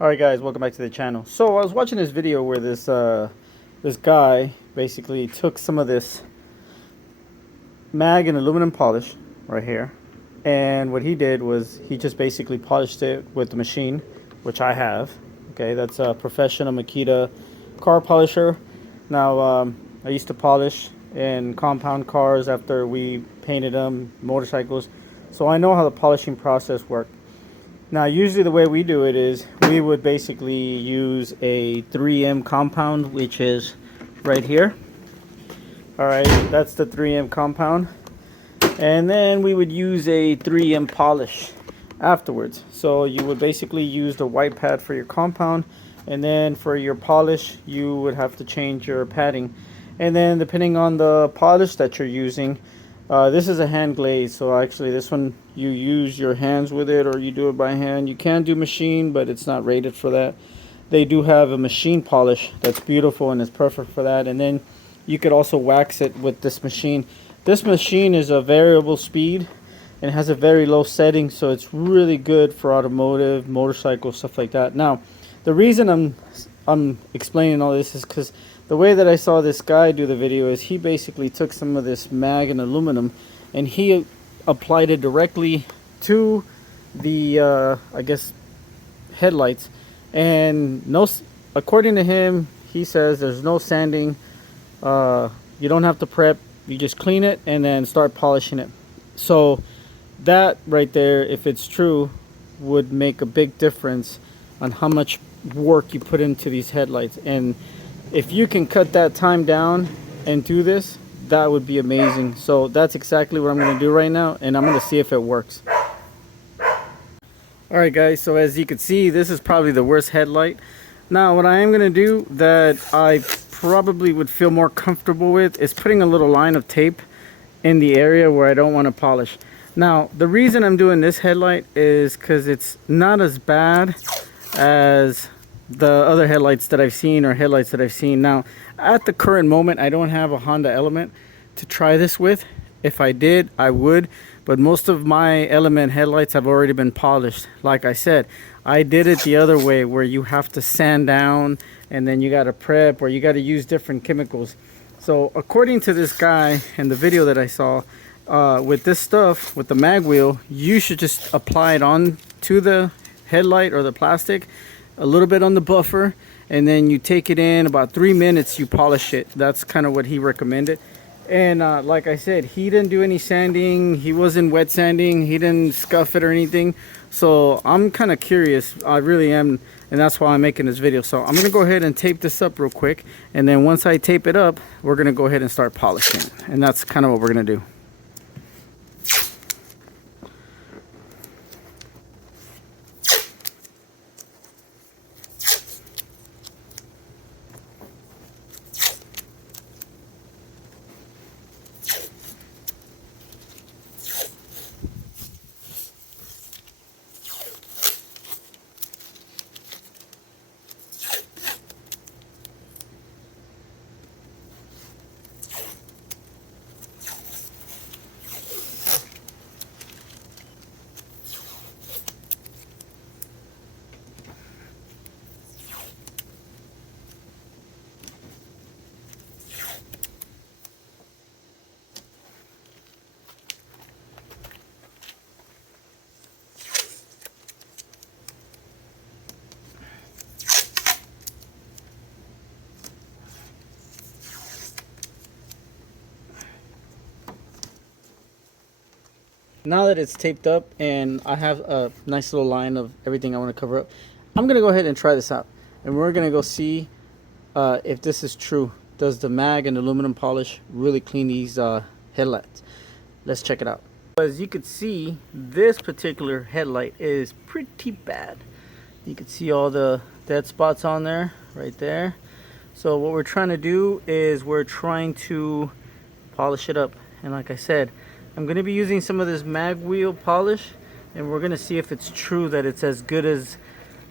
Alright guys, welcome back to the channel. So I was watching this video where this guy basically took some of this mag and aluminum polish right here, and what he did was he just basically polished it with the machine, which I have. Okay, that's a professional Makita car polisher. Now I used to polish in compound cars after we painted them, motorcycles, so I know how the polishing process works. Now, usually the way we do it is we would basically use a 3M compound, which is right here. All right, that's the 3M compound. And then we would use a 3M polish afterwards. So you would basically use the white pad for your compound, and then for your polish, you would have to change your padding. And then depending on the polish that you're using, this is a hand glaze, so actually this one you use your hands with it or you do it by hand. You can do machine, but it's not rated for that. They do have a machine polish that's beautiful and is perfect for that. And then you could also wax it with this machine. This machine is a variable speed and has a very low setting, so it's really good for automotive, motorcycle, stuff like that. Now, the reason I'm explaining all this is because the way that I saw this guy do the video is he basically took some of this mag and aluminum and he applied it directly to the I guess headlights, and according to him, he says there's no sanding, you don't have to prep, you just clean it and then start polishing it. So that right there, if it's true, would make a big difference on how much work you put into these headlights. And if you can cut that time down and do this, that would be amazing. So that's exactly what I'm going to do right now, and I'm going to see if it works. Alright guys, so as you can see, this is probably the worst headlight. Now what I am going to do that I probably would feel more comfortable with is putting a little line of tape in the area where I don't want to polish. Now the reason I'm doing this headlight is because it's not as bad as the other headlights that I've seen, or headlights that I've seen. Now at the current moment, I don't have a Honda Element to try this with. If I did, I would, but most of my Element headlights have already been polished. Like I said, I did it the other way where you have to sand down and then you got to prep, or you got to use different chemicals. So according to this guy and the video that I saw, with this stuff, with the mag wheel, you should just apply it on to the headlight or the plastic, a little bit on the buffer, and then you take it in about 3 minutes, you polish it. That's kind of what he recommended. And like I said, he didn't do any sanding, he wasn't wet sanding, he didn't scuff it or anything. So I'm kind of curious, I really am, and that's why I'm making this video. So I'm gonna go ahead and tape this up real quick, and then once I tape it up, we're gonna go ahead and start polishing it. And that's kind of what we're gonna do. Now that it's taped up and I have a nice little line of everything I want to cover up, I'm going to go ahead and try this out. And we're going to go see if this is true. Does the mag and aluminum polish really clean these headlights? Let's check it out. As you can see, this particular headlight is pretty bad. You can see all the dead spots on there, right there. So what we're trying to do is we're trying to polish it up. And like I said, I'm going to be using some of this mag wheel polish, and we're going to see if it's true that it's as good as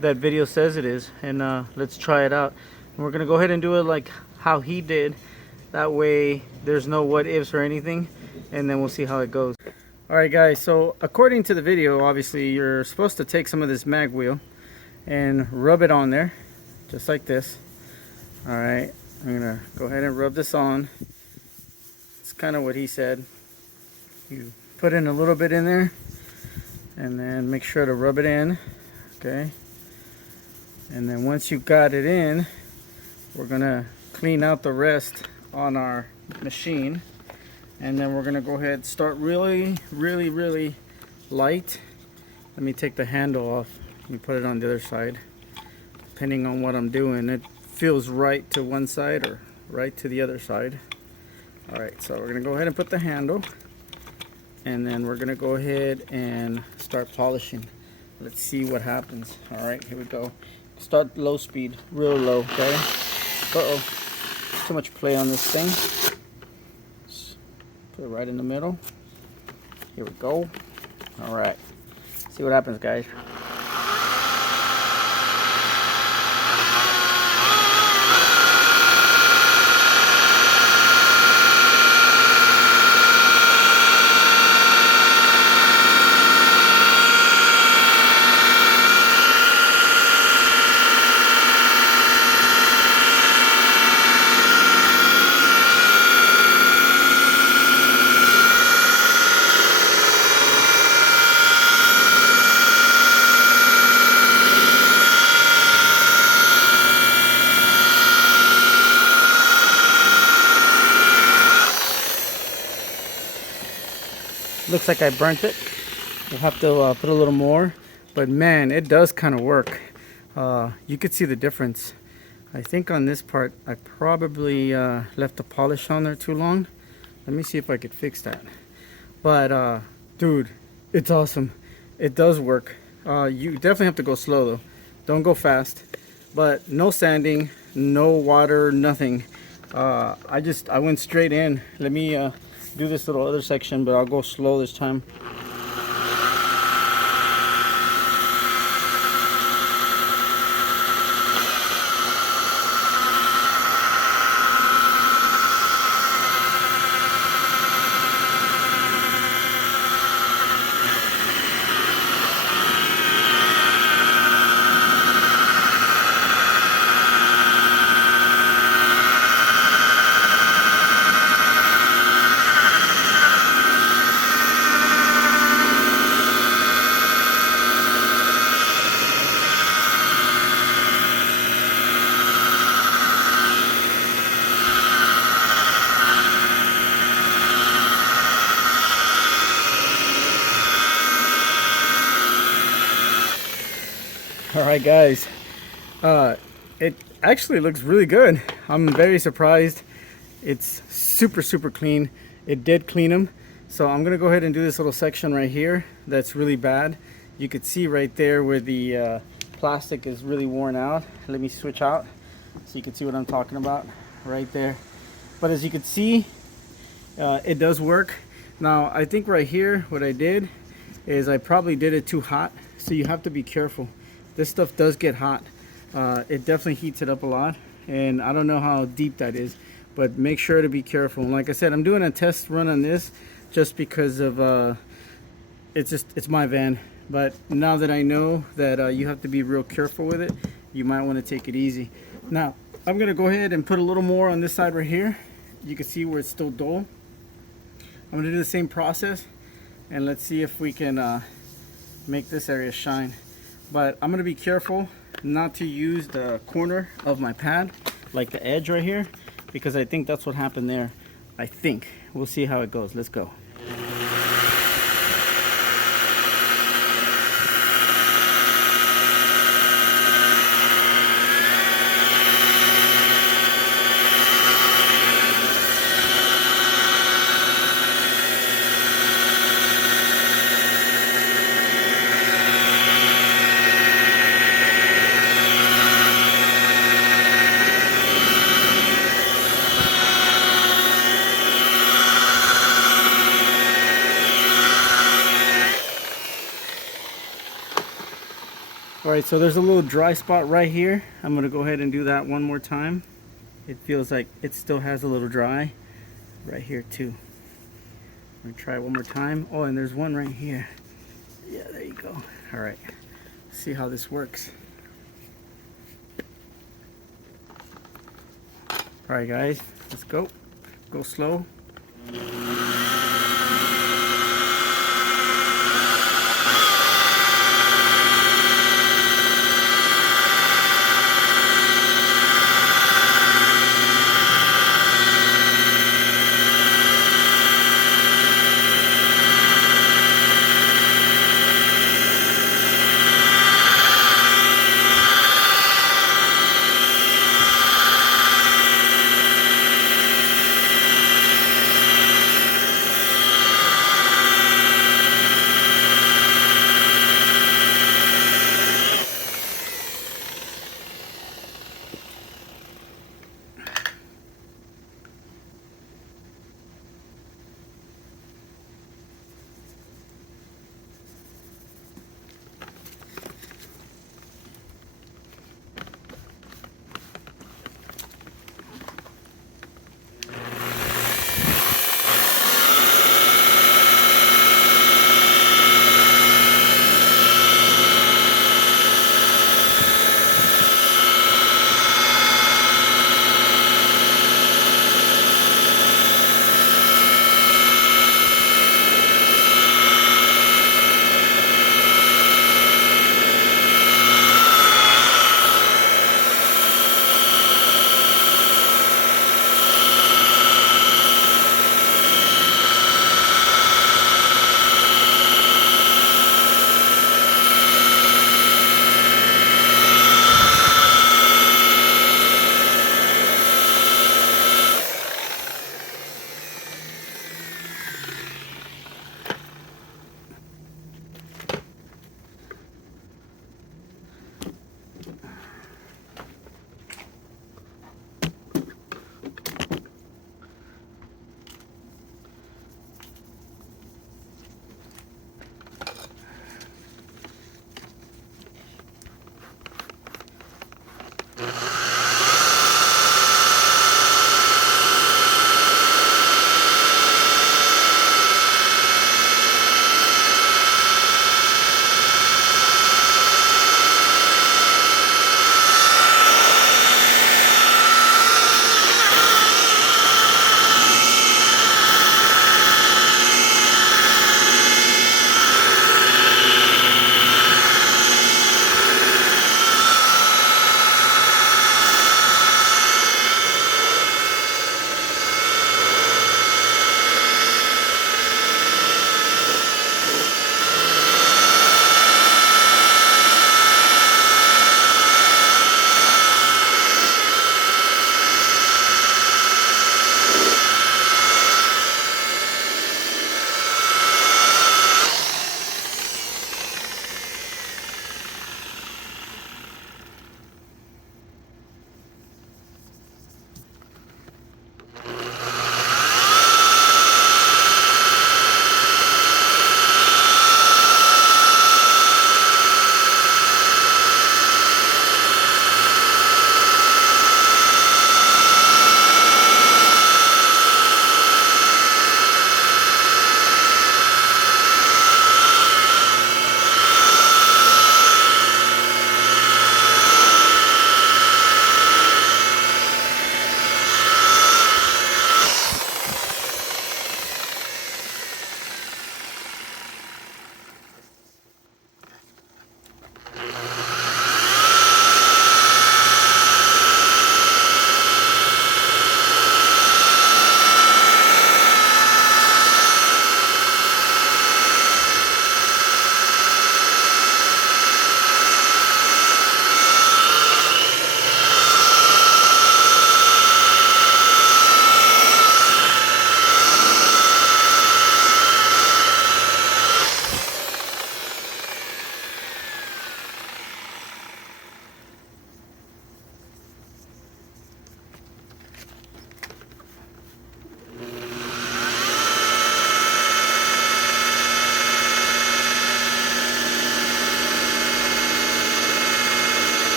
that video says it is. And let's try it out. And we're going to go ahead and do it like how he did. That way there's no what ifs or anything, and then we'll see how it goes. Alright guys, so according to the video, obviously you're supposed to take some of this mag wheel and rub it on there, just like this. All right, I'm gonna go ahead and rub this on. It's kind of what he said. You put in a little bit in there, and then make sure to rub it in, okay? And then once you got it in, we're gonna clean out the rest on our machine, and then we're gonna go ahead and start really light. Let me take the handle off. Let me put it on the other side. Depending on what I'm doing, it feels right to one side or right to the other side. All right, so we're gonna go ahead and put the handle, and then we're gonna go ahead and start polishing. Let's see what happens. All right, here we go. Start low speed, real low, okay? Uh-oh, too much play on this thing. Just put it right in the middle. Here we go. All right, see what happens, guys. Looks like I burnt it. We'll have to put a little more, but man, it does kind of work. You could see the difference. I think on this part I probably left the polish on there too long. Let me see if I could fix that. But dude, it's awesome. It does work. You definitely have to go slow though. Don't go fast. But no sanding, no water, nothing. I went straight in. Let me do this little other section, but I'll go slow this time. All right, guys, it actually looks really good. I'm very surprised. It's super clean. It did clean them. So I'm gonna go ahead and do this little section right here that's really bad. You could see right there where the plastic is really worn out. Let me switch out so you can see what I'm talking about right there. But as you can see, it does work. Now I think right here what I did is I probably did it too hot, so you have to be careful. This stuff does get hot. It definitely heats it up a lot, and I don't know how deep that is, but make sure to be careful. And like I said, I'm doing a test run on this just because of it's my van. But now that I know that you have to be real careful with it, you might want to take it easy. Now I'm gonna go ahead and put a little more on this side right here. You can see where it's still dull. I'm gonna do the same process, and let's see if we can make this area shine. But I'm gonna be careful not to use the corner of my pad, like the edge right here, because I think that's what happened there. I think. We'll see how it goes. Let's go. Alright, so there's a little dry spot right here. I'm going to go ahead and do that one more time. It feels like it still has a little dry right here too. I'm going to try it one more time. Oh, and there's one right here. Yeah, there you go. Alright, see how this works. All right, guys, let's go. Go slow.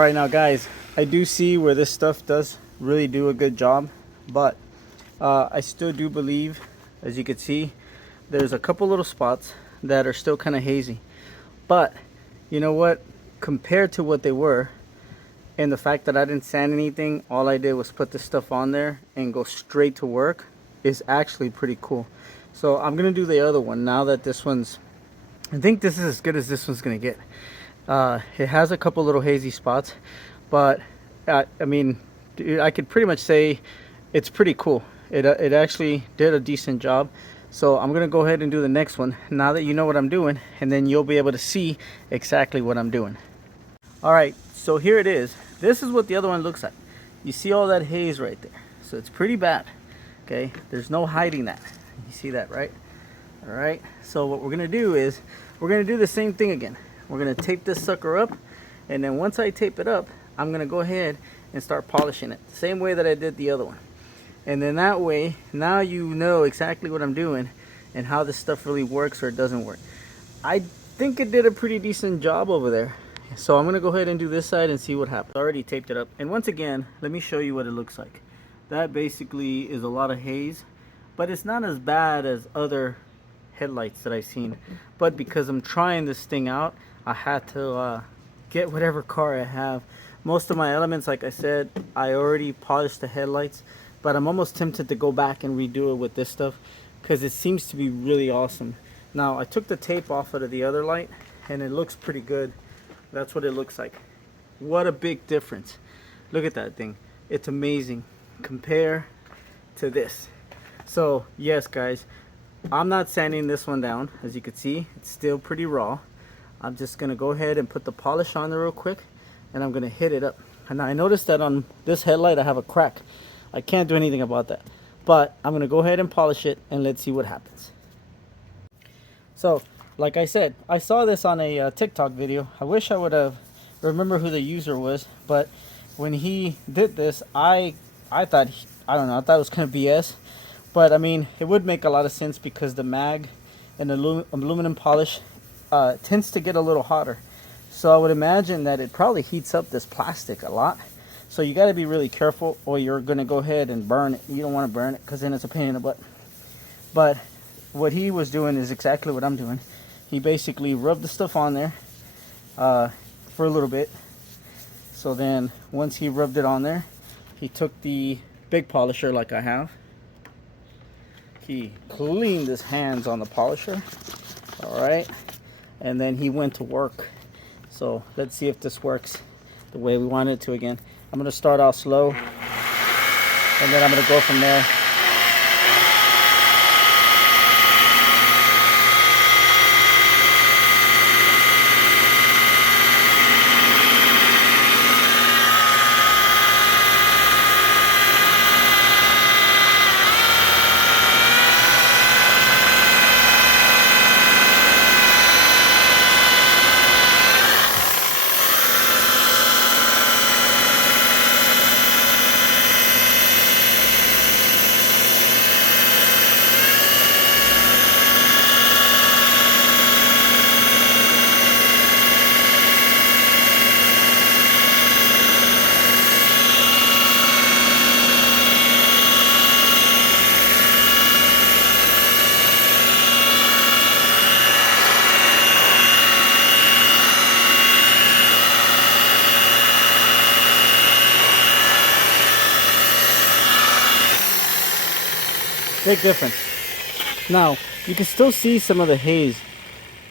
All right, now guys, I do see where this stuff does really do a good job, but I still do believe, as you can see, there's a couple little spots that are still kind of hazy. But you know what, compared to what they were, and the fact that I didn't sand anything, all I did was put this stuff on there and go straight to work, is actually pretty cool. So I'm gonna do the other one now that this one's, I think this is as good as this one's gonna get. It has a couple little hazy spots, but I mean, dude, I could pretty much say it's pretty cool. It actually did a decent job. So I'm gonna go ahead and do the next one now that you know what I'm doing, and then you'll be able to see exactly what I'm doing. All right, so here it is. This is what the other one looks like. You see all that haze right there, so it's pretty bad. Okay, there's no hiding that. You see that, right? All right, so what we're gonna do is we're gonna do the same thing again. We're gonna tape this sucker up, and then once I tape it up, I'm gonna go ahead and start polishing it the same way that I did the other one. And then that way, now you know exactly what I'm doing and how this stuff really works or it doesn't work. I think it did a pretty decent job over there. So I'm gonna go ahead and do this side and see what happens. I already taped it up. And once again, let me show you what it looks like. That basically is a lot of haze, but it's not as bad as other headlights that I've seen. But because I'm trying this thing out, I had to get whatever car I have. Most of my elements, like I said, I already polished the headlights, but I'm almost tempted to go back and redo it with this stuff because it seems to be really awesome. Now, I took the tape off of the other light and it looks pretty good. That's what it looks like. What a big difference. Look at that thing. It's amazing. Compare to this. So, yes, guys, I'm not sanding this one down. As you can see, it's still pretty raw. I'm just gonna go ahead and put the polish on there real quick, and I'm gonna hit it up. And I noticed that on this headlight I have a crack. I can't do anything about that, but I'm gonna go ahead and polish it and let's see what happens. So like I said, I saw this on a TikTok video. I wish I would have remember who the user was, but when he did this, I thought, I don't know, I thought it was kind of BS. But I mean, it would make a lot of sense because the mag and aluminum polish tends to get a little hotter. So I would imagine that it probably heats up this plastic a lot. So you got to be really careful or you're going to go ahead and burn it. You don't want to burn it because then it's a pain in the butt. But what he was doing is exactly what I'm doing. He basically rubbed the stuff on there for a little bit. So then once he rubbed it on there, he took the big polisher like I have. He cleaned his hands on the polisher. All right. And then he went to work. So let's see if this works the way we want it to again. I'm going to start out slow, and then I'm going to go from there. Big difference. Now, you can still see some of the haze,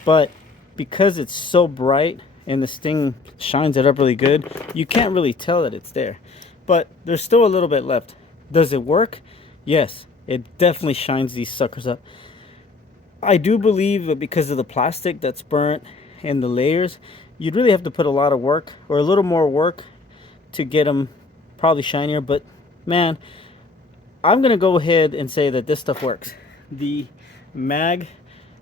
but because it's so bright and this thing shines it up really good, you can't really tell that it's there. But there's still a little bit left. Does it work? Yes, it definitely shines these suckers up. I do believe that because of the plastic that's burnt and the layers, you'd really have to put a lot of work or a little more work to get them probably shinier. But man, I'm gonna go ahead and say that this stuff works. The mag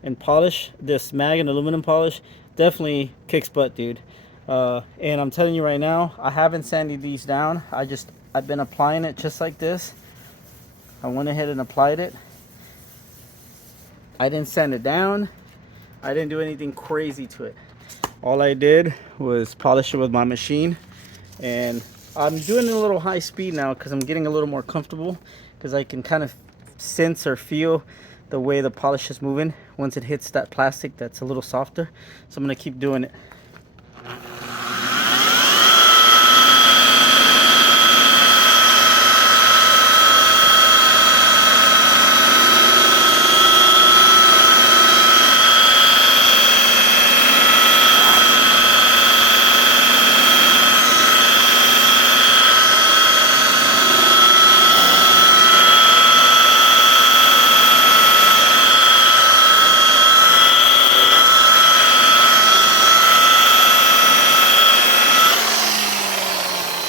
and polish, this mag and aluminum polish, definitely kicks butt, dude. And I'm telling you right now, I haven't sanded these down. I've been applying it just like this. I went ahead and applied it. I didn't sand it down. I didn't do anything crazy to it. All I did was polish it with my machine, And I'm doing it a little high speed now because I'm getting a little more comfortable, because I can kind of sense or feel the way the polish is moving once it hits that plastic that's a little softer. So I'm going to keep doing it.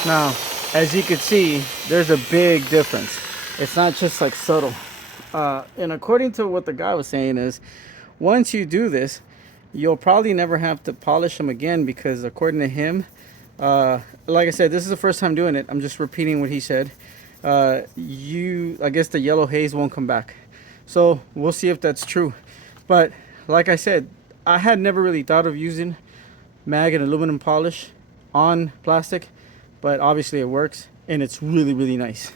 Now, as you can see, there's a big difference. It's not just like subtle. And according to what the guy was saying is, once you do this, you'll probably never have to polish them again, because according to him, like I said, this is the first time doing it. I'm just repeating what he said. I guess the yellow haze won't come back. So we'll see if that's true. But like I said, I had never really thought of using mag and aluminum polish on plastic, but obviously it works, and it's really, really nice.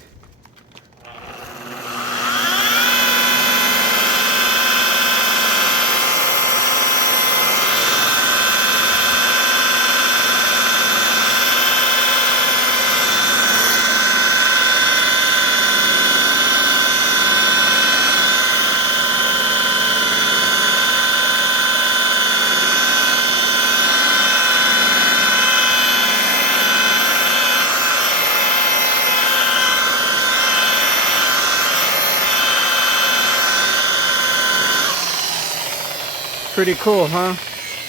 Pretty cool, huh?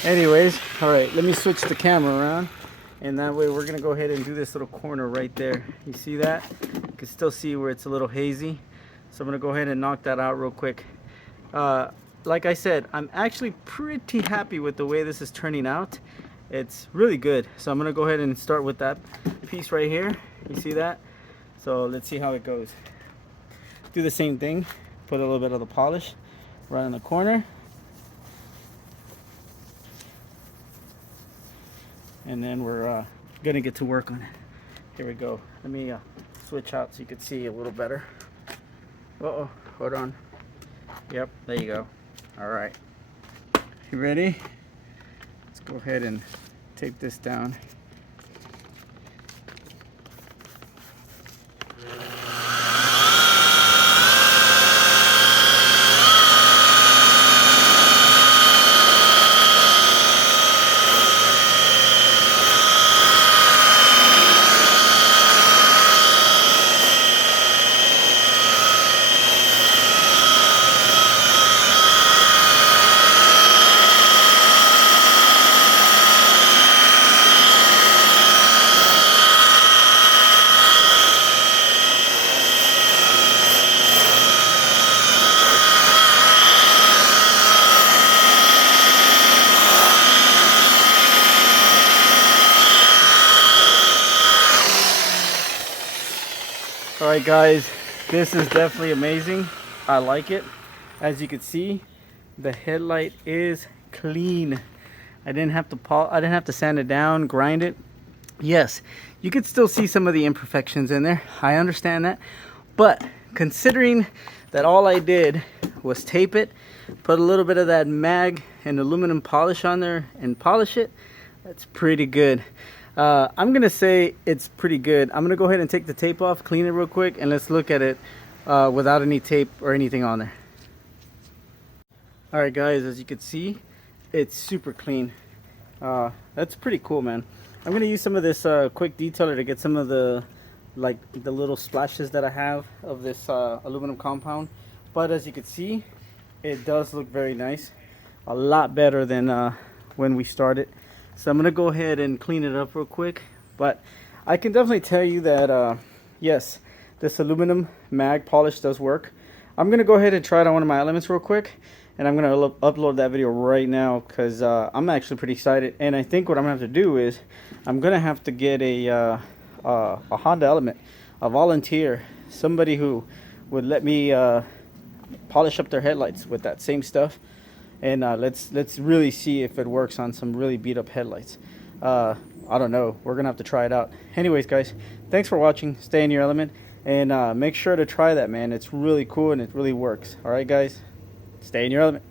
Anyways, all right, let me switch the camera around, and that way we're gonna go ahead and do this little corner right there. You see that? You can still see where it's a little hazy. So I'm gonna go ahead and knock that out real quick. Like I said, I'm actually pretty happy with the way this is turning out. It's really good. So I'm gonna go ahead and start with that piece right here. You see that? So let's see how it goes. Do the same thing. Put a little bit of the polish right in the corner. And then we're gonna get to work on it. Here we go. Let me switch out so you can see a little better. Uh-oh, hold on. Yep, there you go. All right. You ready? Let's go ahead and tape this down. All right, guys, this is definitely amazing. I like it. As you can see, the headlight is clean. I didn't have to sand it down, grind it. Yes, you could still see some of the imperfections in there. I understand that. But considering that all I did was tape it, put a little bit of that mag and aluminum polish on there and polish it, that's pretty good. I'm gonna say it's pretty good. I'm gonna go ahead and take the tape off, clean it real quick, and let's look at it without any tape or anything on there. All right, guys, as you can see, it's super clean. That's pretty cool, man. I'm gonna use some of this quick detailer to get some of the little splashes that I have of this aluminum compound. But as you can see, it does look very nice, a lot better than when we started. So I'm gonna go ahead and clean it up real quick. But I can definitely tell you that yes, this aluminum mag polish does work. I'm gonna go ahead and try it on one of my elements real quick, and I'm gonna upload that video right now, because I'm actually pretty excited. And I think what I'm gonna have to do is I'm gonna have to get a Honda element, a volunteer, somebody who would let me polish up their headlights with that same stuff. And let's really see if it works on some really beat up headlights. I don't know. We're gonna have to try it out. Anyways, guys, thanks for watching. Stay in your element, and make sure to try that, man. It's really cool and it really works. All right, guys, stay in your element.